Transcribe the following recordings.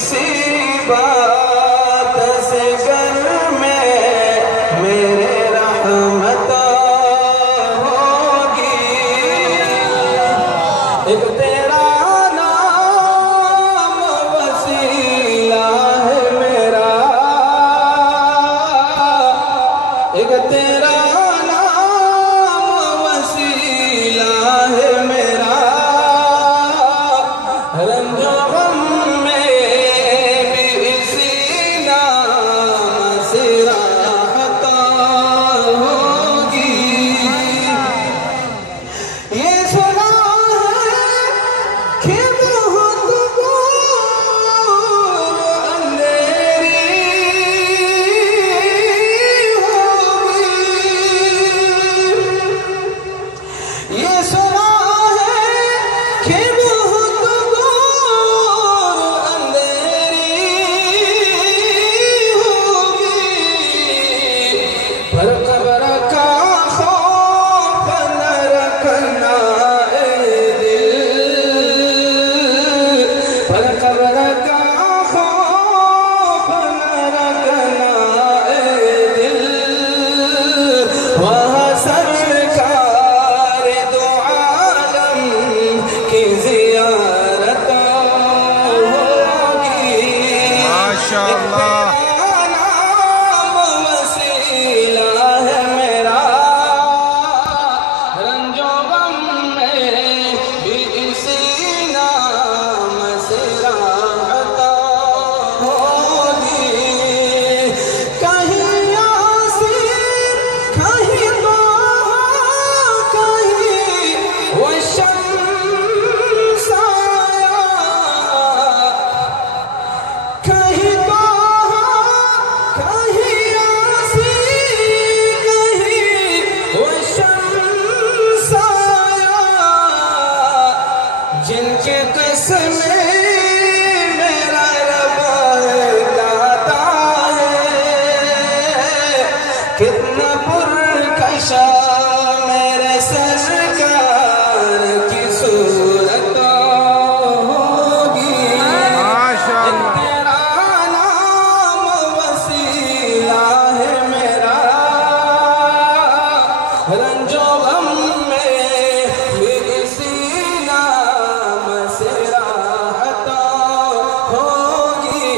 किसी बात से घर में मेरे रहमत होगी। एक तेरा नाम वसीला है मेरा, एक तेरा नाम वसीला है मेरा। रंजो गम में भी इसी नाम से राहत होगी। ये सुना है कि बहुत दूर अंधेरी होगी। ये सुना है कि बहुत दूर अंधेरी होगी। पर कब्र का खौफ न रखना ए दिल, पर कब्र का खौफ न रखना ए दिल। वहाँ सरकार दो आलम की ज़ियारत होगी। माशाअल्लाह। तेरा नाम वसीला है मेरा, रंजो गम में भी इसी नाम से राहत होगी। कहीं यासीन, कहीं ताहा, कहीं वो शम्स आया, कहीं ताहा, कहीं यासीन, कहीं वो शम्स आया। जिनके कसमें मेरा रब गाता है, कितना पुरकशा मेरे सरकार की सूरत होगी। माशाअल्लाह। तेरा नाम वसीला है मेरा, रंजो गम में भी इसी नाम से राहत होगी।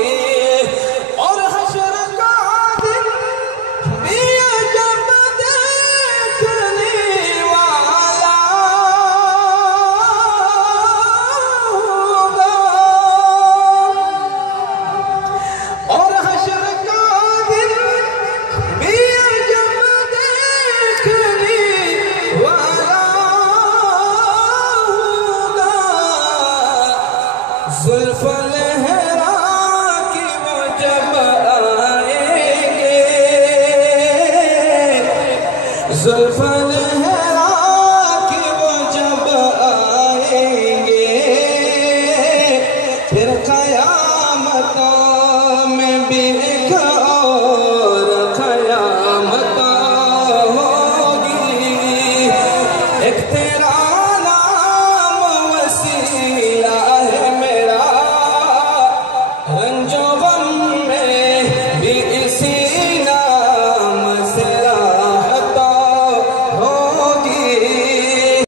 और हश्र का दिन भी जब देखने वाला होगा, और हश्र का दिन भी जब देखने वाला होगा। ज़ुल्फ़ लहरा की वो जब आएंगे, ज़ुल्फ़ लहरा की वो जब आएंगे, फिर क़यामतों में भी एक और क़यामत होगी। एक तेरा